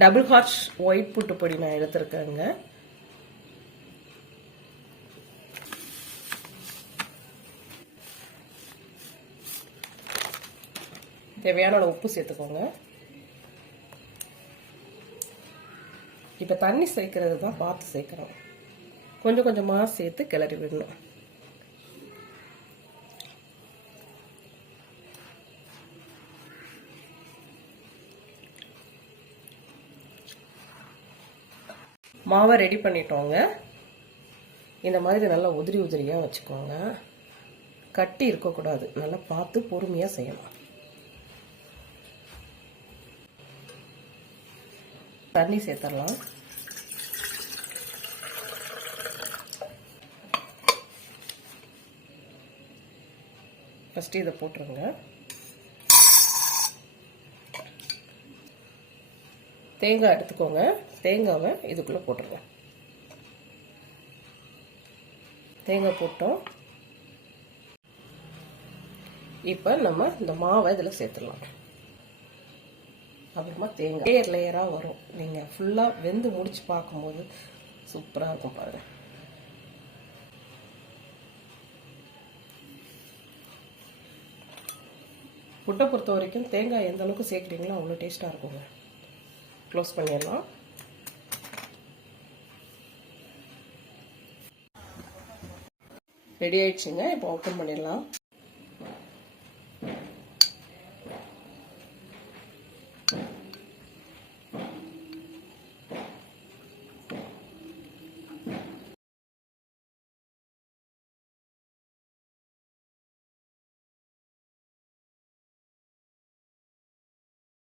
Double harsh white புட்டு பொடி நான் எடுத்திருக்கேங்க. தேவையான உப்பு சேர்த்துக்கோங்க. இப்போ தண்ணி சேர்க்கறது தான் பார்த்து சேர்க்கணும். கொஞ்சம் கொஞ்சமாக சேர்த்து கிளறி விடணும். மாவை ரெடி பண்ணிட்டோங்க. இந்த மாதிரி நல்லா உதிரி உதிரியாக வச்சுக்கோங்க. கட்டி இருக்கக்கூடாது. நல்லா பார்த்து பொறுமையாக செய்யணும். தண்ணி சேர்த்துடலாம். ஃபஸ்ட்டு இதை போட்டுருங்க. தேங்காய் எடுத்துக்கோங்க. தேங்காவை இதுக்குள்ளே போட்டுருங்க. தேங்காய் போட்டோம். இப்போ நம்ம இந்த மாவை இதில் சேர்த்துடலாம். அப்புறமா தேங்காய். லேயர் லேயராக வரும். நீங்கள் ஃபுல்லாக வெந்து முடிச்சு பார்க்கும்போது சூப்பராக இருக்கும் பாருங்கள் ஃபுட்டை பொறுத்த வரைக்கும் தேங்காய் எந்த அளவுக்கு சேர்க்குறீங்களோ அவ்வளோ டேஸ்ட்டாக இருக்குங்க. க்ளோஸ் பண்ணிடலாம். ரெடி ஆயிடுச்சுங்க இப்போ ஓப்பன் பண்ணிடலாம்.